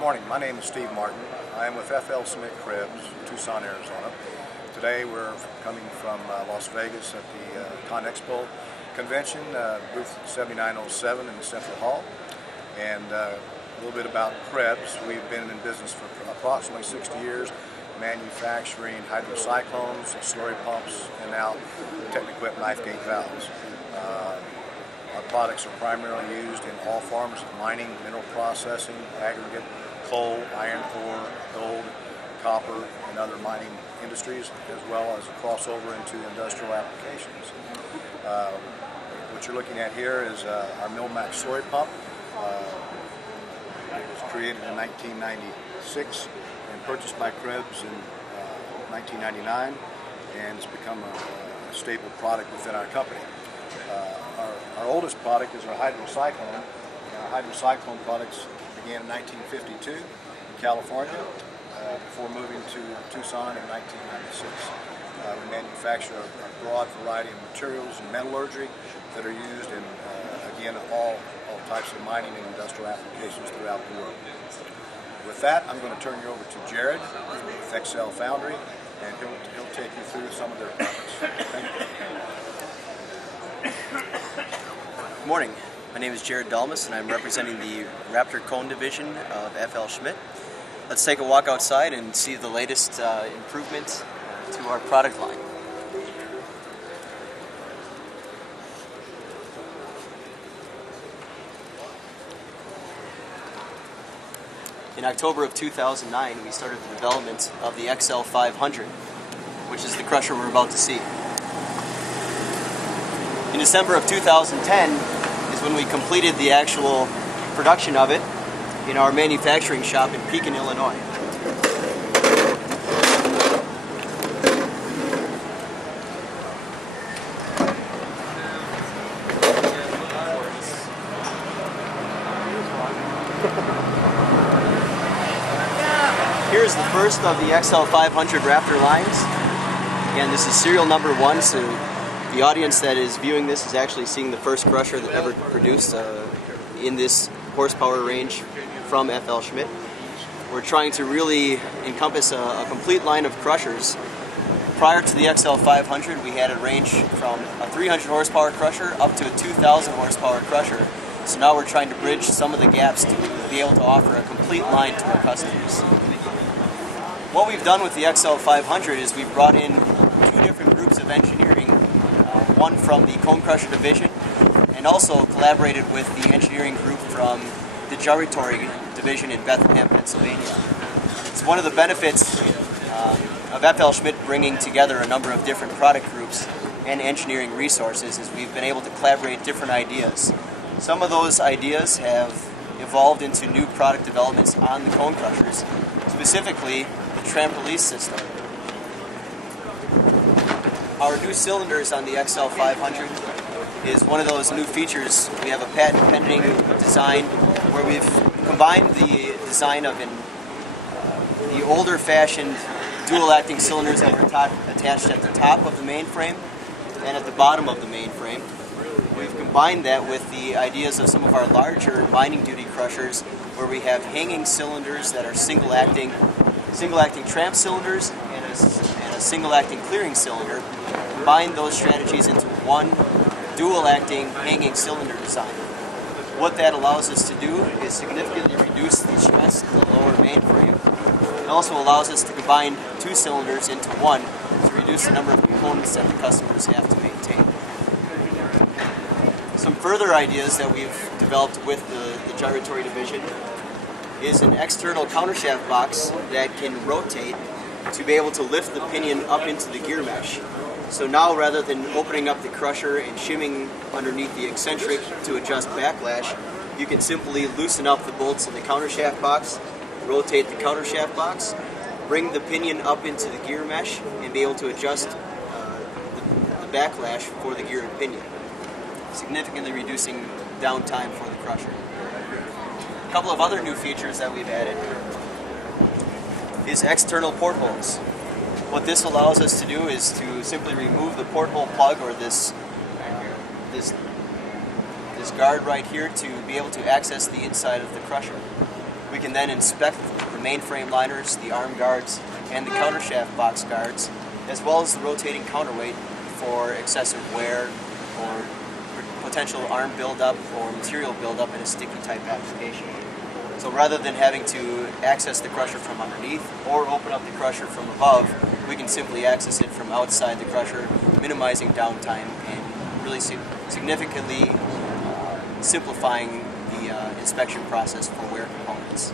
morning. My name is Steve Martin. I am with FLSmidth Krebs, Tucson, Arizona. Today we're coming from Las Vegas at the ConExpo convention, booth 7907 in the Central Hall. And a little bit about Krebs. We've been in business for approximately 60 years, manufacturing hydrocyclones, slurry pumps, and now Techniquip knife gate valves. Our products are primarily used in all forms of mining, mineral processing, aggregate, coal, iron ore, gold, copper, and other mining industries, as well as a crossover into industrial applications. What you're looking at here is our Mill-Max slurry pump. It was created in 1996 and purchased by Krebs in 1999, and it's become a staple product within our company. Our oldest product is our hydrocyclone. Our hydrocyclone products began in 1952 in California before moving to Tucson in 1996. We manufacture a broad variety of materials and metallurgy that are used in, again, all types of mining and industrial applications throughout the world. With that, I'm going to turn you over to Jared with Excel Foundry, and he'll take you through some of their products. Thank you. Good morning. My name is Jared Dalmas, and I'm representing the Raptor Cone division of FLSmidth. Let's take a walk outside and see the latest improvement to our product line. In October of 2009, we started the development of the XL500, which is the crusher we're about to see. In December of 2010 is when we completed the actual production of it in our manufacturing shop in Pekin, Illinois. Here's the first of the XL500 Raptor lines. Again, this is serial number 1, so the audience that is viewing this is actually seeing the first crusher that ever produced in this horsepower range from FLSmidth. We're trying to really encompass a complete line of crushers. Prior to the XL500, we had a range from a 300 horsepower crusher up to a 2,000 horsepower crusher. So now we're trying to bridge some of the gaps to be able to offer a complete line to our customers. What we've done with the XL500 is we've brought in 2 different groups of engineering, one from the cone crusher division, and also collaborated with the engineering group from the gyratory division in Bethlehem, Pennsylvania. It's one of the benefits of FLSmidth bringing together a number of different product groups and engineering resources is we've been able to collaborate different ideas. Some of those ideas have evolved into new product developments on the cone crushers, specifically the tramp release system. Our new cylinders on the XL500 is one of those new features. We have a patent pending design where we've combined the design of the older fashioned dual acting cylinders that were attached at the top of the mainframe and at the bottom of the mainframe. We've combined that with the ideas of some of our larger mining duty crushers where we have hanging cylinders that are single acting tramp cylinders and a single acting clearing cylinder. Combine those strategies into one dual acting hanging cylinder design. What that allows us to do is significantly reduce the stress in the lower mainframe. It also allows us to combine 2 cylinders into one to reduce the number of components that the customers have to maintain. Some further ideas that we've developed with the gyratory division is an external countershaft box that can rotate to be able to lift the pinion up into the gear mesh. So now, rather than opening up the crusher and shimming underneath the eccentric to adjust backlash, you can simply loosen up the bolts in the countershaft box, rotate the countershaft box, bring the pinion up into the gear mesh, and be able to adjust the backlash for the gear and pinion, significantly reducing downtime for the crusher. A couple of other new features that we've added is external portholes. What this allows us to do is to simply remove the porthole plug or this guard right here to be able to access the inside of the crusher. We can then inspect the mainframe liners, the arm guards, and the countershaft box guards, as well as the rotating counterweight for excessive wear or potential arm buildup or material buildup in a sticky type application. So rather than having to access the crusher from underneath or open up the crusher from above, we can simply access it from outside the crusher, minimizing downtime and really significantly simplifying the inspection process for wear components.